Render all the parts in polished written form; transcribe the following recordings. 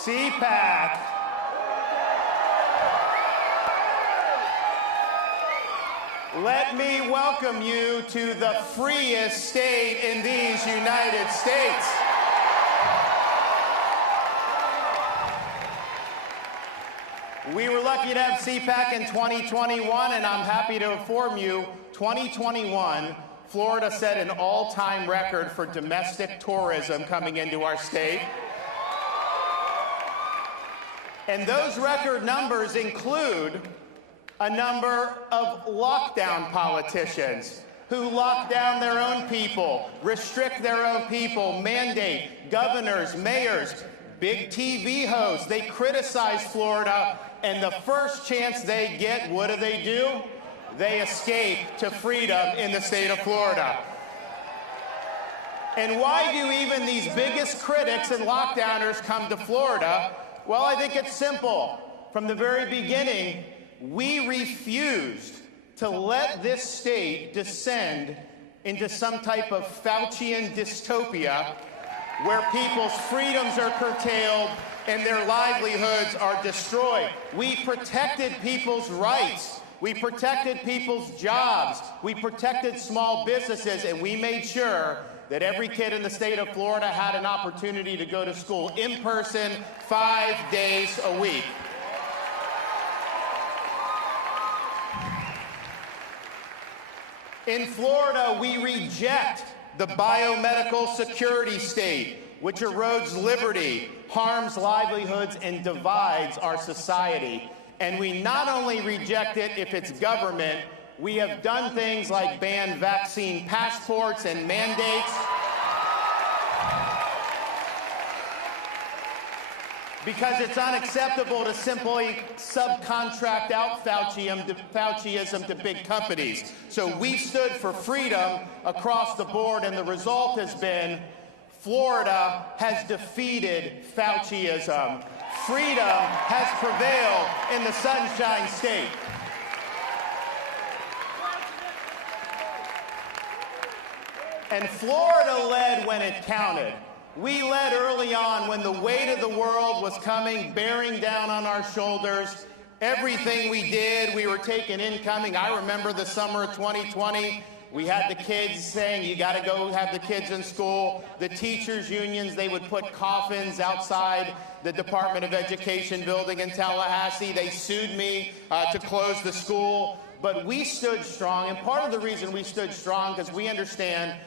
CPAC. Let me welcome you to the freest state in these United States. We were lucky to have CPAC in 2021, and I'm happy to inform you, 2021, Florida set an all-time record for domestic tourism coming into our state. And those record numbers include a number of lockdown politicians who lock down their own people, restrict their own people, mandate governors, mayors, big TV hosts. They criticize Florida, and the first chance they get, what do? They escape to freedom in the state of Florida. And why do even these biggest critics and lockdowners come to Florida? Well, I think it's simple. From the very beginning, we refused to let this state descend into some type of Faucian dystopia where people's freedoms are curtailed and their livelihoods are destroyed. We protected people's rights. We protected people's jobs. We protected small businesses, and we made sure that every kid in the state of Florida had an opportunity to go to school in person 5 days a week. In Florida, we reject the biomedical security state, which erodes liberty, harms livelihoods, and divides our society. And we not only reject it if it's government, we have done things like ban vaccine passports and mandates, because it's unacceptable to simply subcontract out Fauciism to big companies. So we stood for freedom across the board, and the result has been Florida has defeated Fauciism. Freedom has prevailed in the Sunshine State. And Florida led when it counted. We led early on when the weight of the world was coming, bearing down on our shoulders. Everything we did, we were taking incoming. I remember the summer of 2020. We had the kids saying, you got to go have the kids in school. The teachers' unions, they would put coffins outside the Department of Education building in Tallahassee. They sued me to close the school. But we stood strong, and part of the reason we stood strong because we understand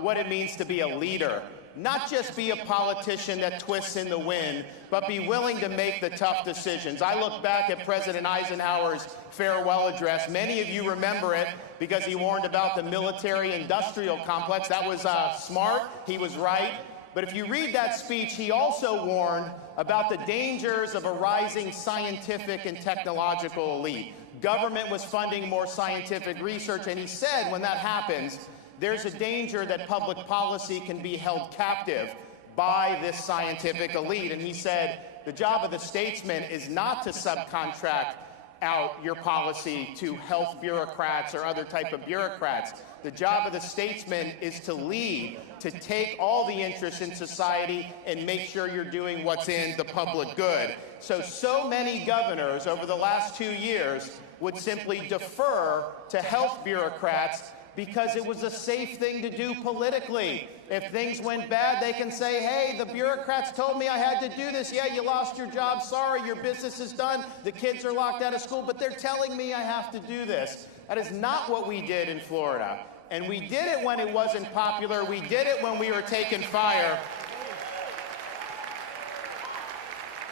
what it means to be a leader. Not just be a politician that twists in the wind, but be willing to make the tough decisions. I look back at President Eisenhower's farewell address. Many of you remember it because he warned about the military-industrial complex. That was smart. He was right. But if you read that speech, he also warned about the dangers of a rising scientific and technological elite. Government was funding more scientific research, and he said when that happens, there's a danger that public policy can be held captive by this scientific elite. And he said, the job of the statesman is not to subcontract out your policy to health bureaucrats or other type of bureaucrats. The job of the statesman is to lead, to take all the interests in society and make sure you're doing what's in the public good. So many governors over the last 2 years would simply defer to health bureaucrats because it was a safe thing to do politically. If things went bad, they can say, hey, the bureaucrats told me I had to do this. Yeah, you lost your job. Sorry, your business is done. The kids are locked out of school, but they're telling me I have to do this. That is not what we did in Florida. And we did it when it wasn't popular. We did it when we were taking fire.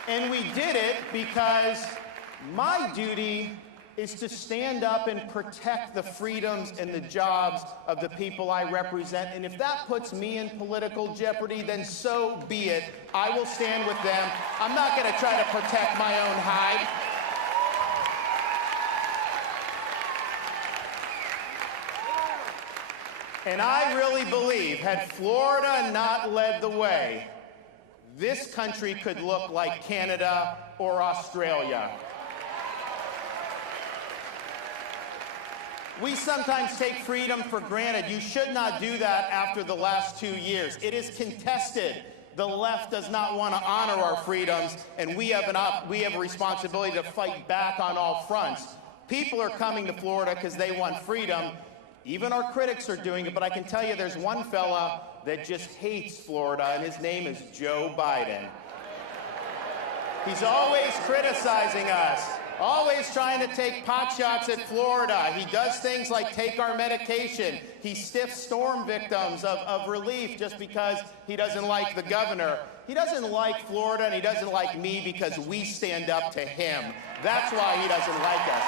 And we did it because my duty is to stand up and protect the freedoms and the jobs of the people I represent. And if that puts me in political jeopardy, then so be it. I will stand with them. I'm not going to try to protect my own hide. And I really believe, had Florida not led the way, this country could look like Canada or Australia. We sometimes take freedom for granted. You should not do that after the last 2 years. It is contested The left does not want to honor our freedoms, and we have a responsibility to fight back on all fronts. People are coming to Florida because they want freedom. Even our critics are doing it, but I can tell you there's one fella that just hates Florida, and his name is Joe Biden. He's always criticizing us, always trying to take potshots at Florida. He does things like take our medication. He stiffs storm victims of relief just because he doesn't like the governor. He doesn't like Florida, and he doesn't like me because we stand up to him. That's why he doesn't like us.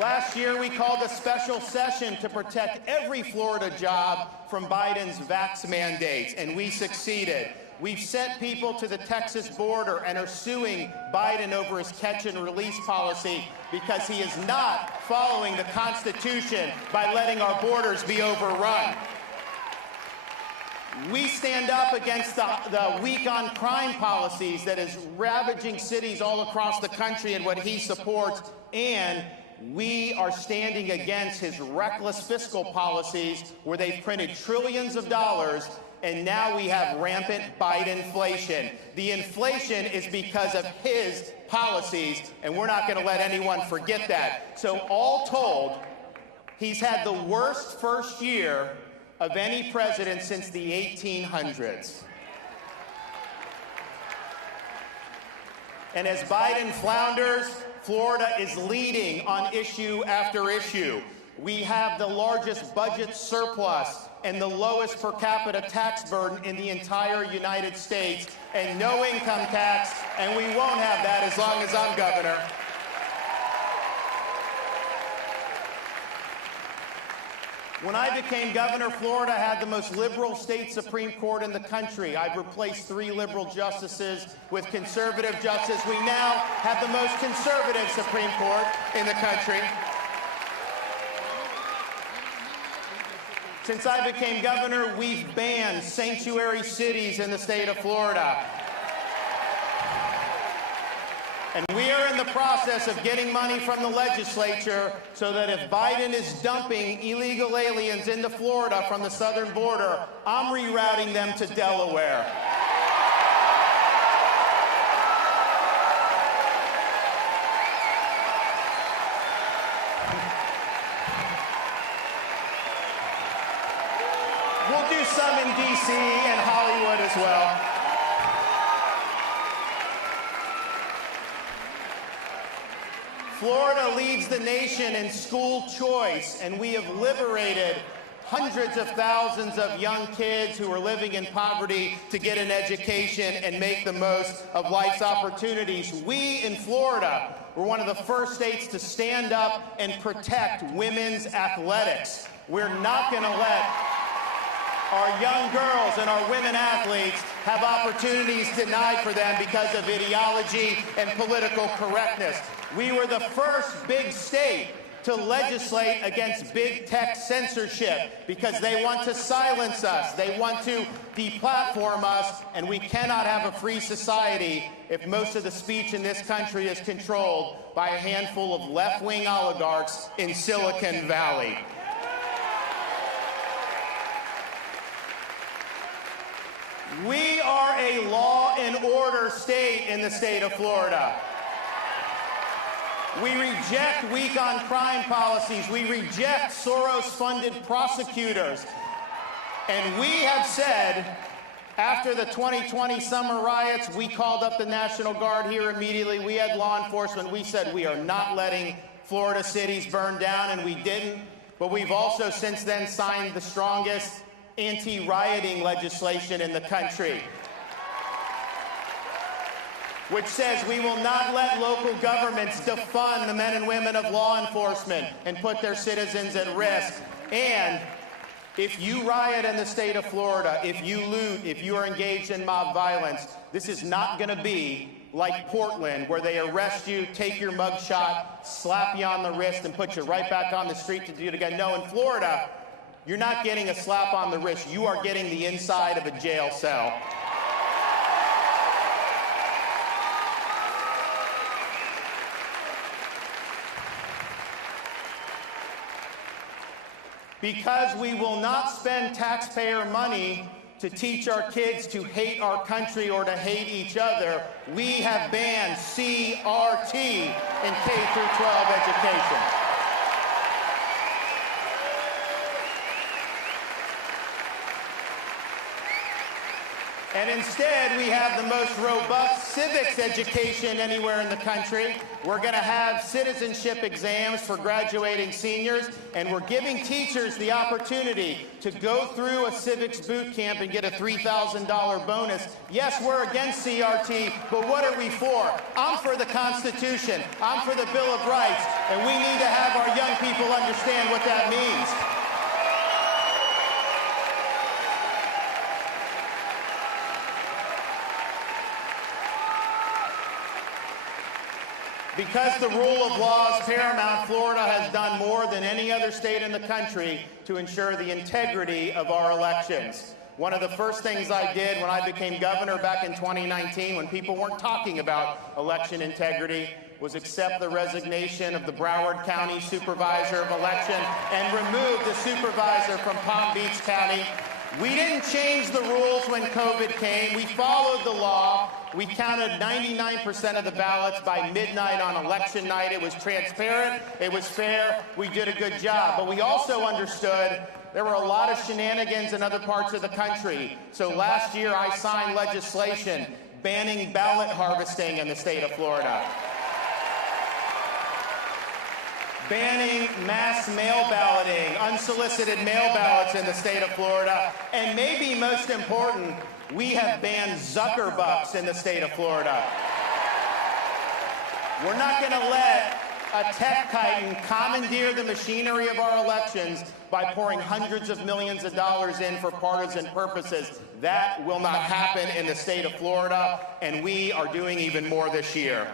Last year, we called a special session to protect every Florida job from Biden's vax mandates, and we succeeded. We've sent people to the Texas border and are suing Biden over his catch and release policy because he is not following the Constitution by letting our borders be overrun. We stand up against the weak on crime policies that is ravaging cities all across the country and what he supports, and we are standing against his reckless fiscal policies where they've printed trillions of dollars, and now we have rampant Biden-inflation. The inflation is because of his policies, and we're not going to let anyone forget that. So all told, he's had the worst first year of any president since the 1800s. And as Biden flounders, Florida is leading on issue after issue. We have the largest budget surplus and the lowest per capita tax burden in the entire United States, and no income tax, and we won't have that as long as I'm governor. When I became governor, Florida had the most liberal state Supreme Court in the country. I've replaced 3 liberal justices with conservative justices. We now have the most conservative Supreme Court in the country. Since I became governor, we've banned sanctuary cities in the state of Florida. And we are in the process of getting money from the legislature so that if Biden is dumping illegal aliens into Florida from the southern border, I'm rerouting them to Delaware. We'll do some in D.C. and Hollywood as well. Florida leads the nation in school choice, and we have liberated hundreds of thousands of young kids who are living in poverty to get an education and make the most of life's opportunities. We in Florida were one of the first states to stand up and protect women's athletics. We're not going to let our young girls and our women athletes have opportunities denied for them because of ideology and political correctness. We were the first big state to legislate against big tech censorship because they want to silence us. They want to deplatform us, and we cannot have a free society if most of the speech in this country is controlled by a handful of left-wing oligarchs in Silicon Valley. We are a law and order state in the state of Florida. We reject weak on crime policies. We reject Soros-funded prosecutors. And we have said, after the 2020 summer riots, we called up the National Guard here immediately. We had law enforcement. We said we are not letting Florida cities burn down, and we didn't. But we've also since then signed the strongest anti-rioting legislation in the country, which says we will not let local governments defund the men and women of law enforcement and put their citizens at risk. And if you riot in the state of Florida, if you loot, if you are engaged in mob violence, this is not going to be like Portland, where they arrest you, take your mugshot, slap you on the wrist, and put you right back on the street to do it again. No, in Florida, you're not getting a slap on the wrist. You are getting the inside of a jail cell. Because we will not spend taxpayer money to teach our kids to hate our country or to hate each other, we have banned CRT in K-12 education. And instead, we have the most robust civics education anywhere in the country. We're going to have citizenship exams for graduating seniors, and we're giving teachers the opportunity to go through a civics boot camp and get a $3,000 bonus. Yes, we're against CRT, but what are we for? I'm for the Constitution. I'm for the Bill of Rights, and we need to have our young people understand what that means. Because the rule of law is paramount, Florida has done more than any other state in the country to ensure the integrity of our elections. One of the first things I did when I became governor back in 2019, when people weren't talking about election integrity, was accept the resignation of the Broward County Supervisor of Election and remove the supervisor from Palm Beach County. We didn't change the rules when COVID came. We followed the law. We counted 99% of the ballots by midnight on election night. It was transparent. It was fair. We did a good job. But we also understood there were a lot of shenanigans in other parts of the country. So last year, I signed legislation banning ballot harvesting in the state of Florida, banning mass mail balloting, unsolicited mail ballots in the state of Florida, and maybe most important, we have banned Zuckerbucks in the state of Florida. We're not going to let a tech titan commandeer the machinery of our elections by pouring hundreds of millions of dollars in for partisan purposes. That will not happen in the state of Florida, and we are doing even more this year.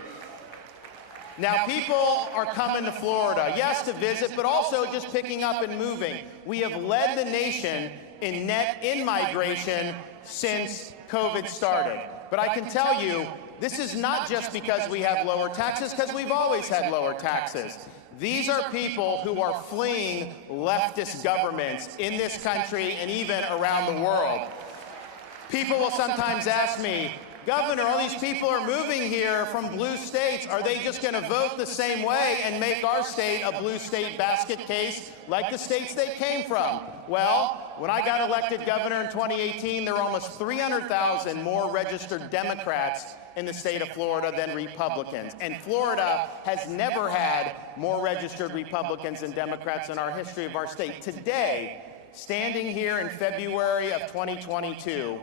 Now, people are coming to Florida, yes, to visit, but also just picking up and moving. We have led the nation in net in-migration since COVID started. But I can tell you, this is not just because we have lower taxes, because we've always had lower taxes. These are people who are fleeing leftist governments in this country and even around the world. People will sometimes ask me, Governor, all these people are moving here from blue states. Are they just going to vote the same way and make our state a blue state basket case like the states they came from? Well, when I got elected governor in 2018, there were almost 300,000 more registered Democrats in the state of Florida than Republicans. And Florida has never had more registered Republicans than Democrats in our history of our state. Today, standing here in February of 2022,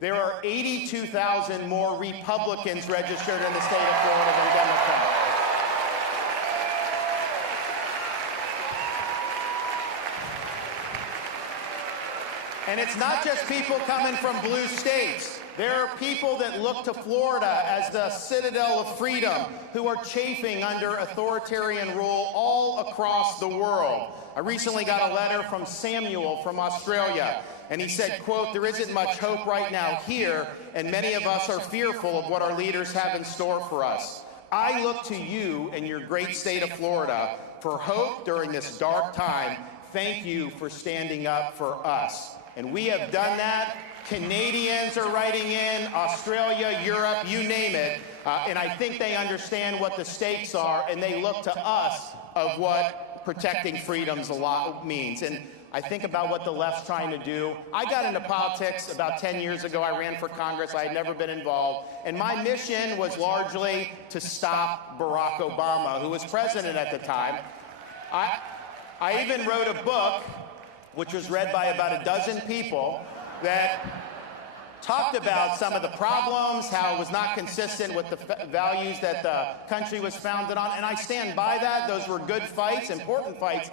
there are 82,000 more Republicans registered in the state of Florida than Democrats. And it's not just people coming from blue states. There are people that look to Florida as the citadel of freedom who are chafing under authoritarian rule all across the world. I recently got a letter from Samuel from Australia, and he said, quote, "There isn't much hope right now here, and many of us are fearful of what our leaders have in store for us. I look to you and your great state of Florida for hope during this dark time. Thank you for standing up for us." And we have done that. Canadians are writing in, Australia, Europe, you name it. And I think they understand what the stakes are, and they look to us of what protecting freedoms a lot means. And I think about what the left's trying to do. I got into politics about 10 years ago. I ran for Congress. I had never been involved. And my mission was largely to stop Barack Obama, who was president at the time. I even wrote a book, which was read by about a dozen people, that talked about some of the problems, how it was not consistent with the values that the country was founded on. And I stand by that. Those were good fights, important fights.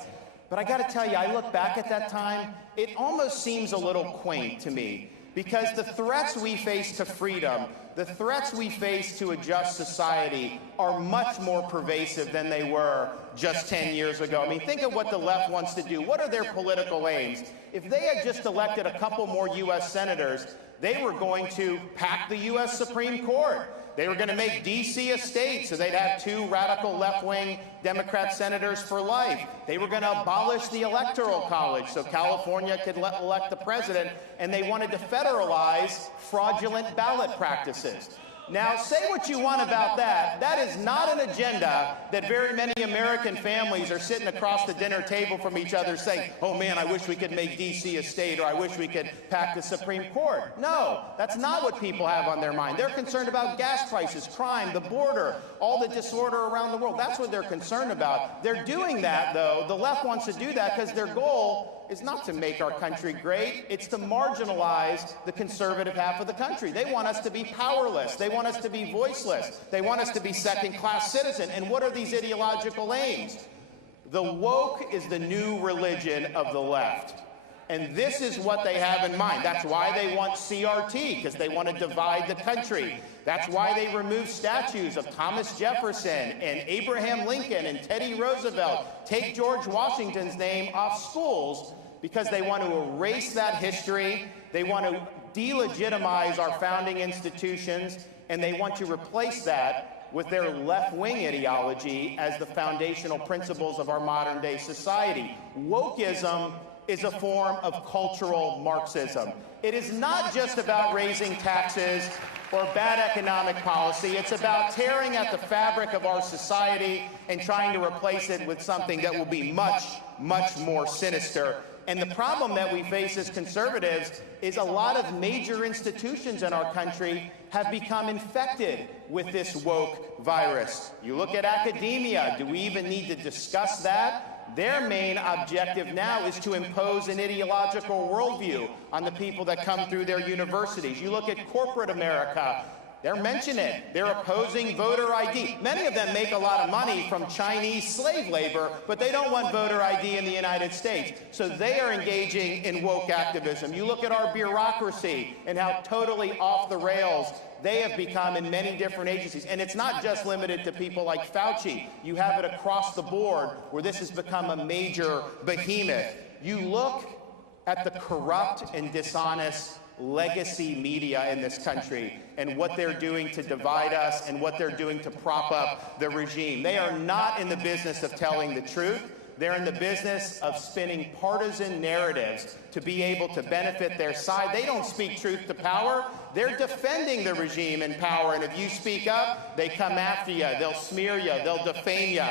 But I got to tell you, I look back at that time, it almost seems a little quaint to me, because the threats we face to freedom, the threats we face to a just society are much more pervasive than they were just 10 years ago. I mean, think of what the left wants to do. What are their political aims? If they had just elected a couple more U.S. senators, they were going to pack the U.S. Supreme Court. They were going to make D.C. a state so they'd have 2 radical left-wing Democrat senators for life. They were going to abolish the Electoral College so California could elect the president, and they wanted to federalize fraudulent ballot practices. Now, say what you want about that. That is not an agenda that very many American families are sitting across the dinner table from each other saying, oh man, I wish we could make D.C. a state, or I wish we could pack the Supreme Court. No, that's not what people have on their mind. They're concerned about gas prices, crime, the border, all the disorder around the world. That's what they're concerned about. They're doing that, though. The left wants to do that because their goal is not to make our country great. It's to marginalize the conservative half of the country. They want us to be powerless. They want us to be voiceless. They want us to be second-class citizens. And what are these ideological aims? The woke is the new religion of the left. And this is what they have in mind. That's why they want CRT, because they want to divide the country. That's why they remove statues of Thomas Jefferson and Abraham Lincoln and Teddy Roosevelt. Take George Washington's name off schools because they want to erase that history. They want to delegitimize our founding institutions, and they want to replace that with their left-wing ideology as the foundational principles of our modern-day society. Wokeism is a form of cultural Marxism. It is not just about raising taxes or bad economic policy. It's about tearing at the fabric of our society and trying to replace it with something that will be much, much more sinister. And the problem that we face as conservatives is a lot of major institutions in our country have become infected with this woke virus. You look at academia. Do we even need to discuss that? Their main objective now is to impose an ideological worldview on the people that come through their universities. You look at corporate America. They're mentioning it. They're opposing voter ID. Many of them make a lot of money from Chinese slave labor, but they don't want voter ID in the United States. So they are engaging in woke activism. You look at our bureaucracy and how totally off the rails they have become in many different agencies. And it's not just limited to people like Fauci. You have it across the board where this has become a major behemoth. You look at the corrupt and dishonest legacy media in this country and what they're doing to divide us and what they're doing to prop up the regime. They are not in the business of telling the truth. They're in the business of spinning partisan narratives to be able to benefit their side. They don't speak truth to power. They're defending the regime in power. And if you speak up, they come after you. They'll smear you. They'll defame you.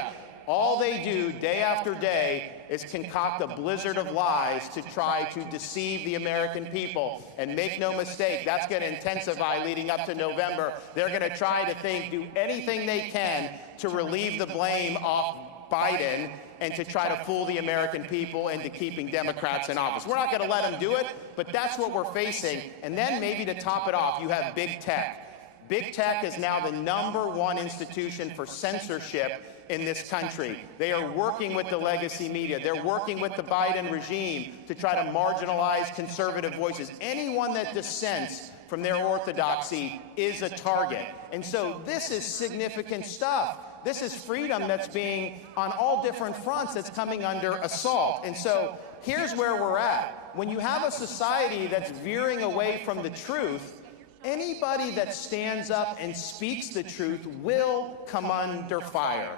All they do day after day is concoct a blizzard of lies to try to deceive the American people. And make no mistake, that's going to intensify leading up to November. They're going to try to do anything they can to relieve the blame off Biden and to try to fool the American people into keeping Democrats in office. We're not going to let them do it, but that's what we're facing. And then maybe to top it off, you have big tech. Big tech is now the #1 institution for censorship in this country. They are working with the legacy media. They're working with the Biden regime to try to marginalize conservative voices. Anyone that dissents from their orthodoxy is a target. And so this is significant stuff. This is freedom that's being, on all different fronts, that's coming under assault. And so here's where we're at. When you have a society that's veering away from the truth, anybody that stands up and speaks the truth will come under fire.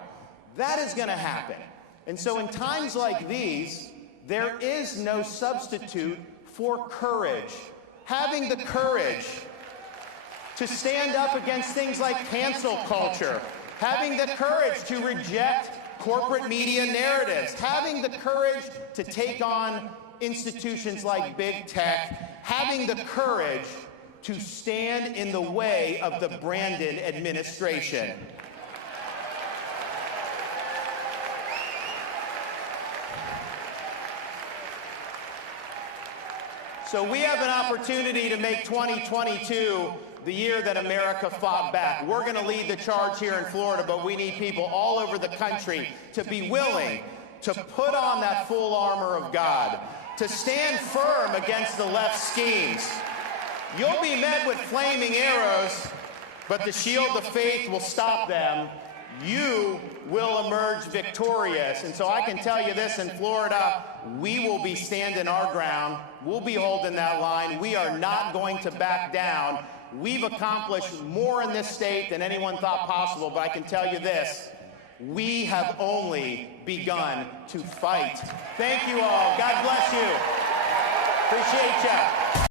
That is going to happen. And so in times like these, there is no substitute for courage. Having the courage to stand up against things like cancel culture, having the courage to reject corporate media narratives, having the courage to take on institutions like big tech, having the courage to stand in the way of the Brandon administration. So we have an opportunity to make 2022 the year that America fought back. We're going to lead the charge here in Florida, but we need people all over the country to be willing to put on that full armor of God, to stand firm against the left's schemes. You'll be met with flaming arrows, but the shield of faith will stop them. You will emerge victorious. And so I can tell you this, in Florida, we will be standing our ground. We'll be holding that line. We are not going to back down. We've accomplished more in this state than anyone thought possible, but I can tell you this, we have only begun to fight. Thank you all. God bless you. Appreciate you.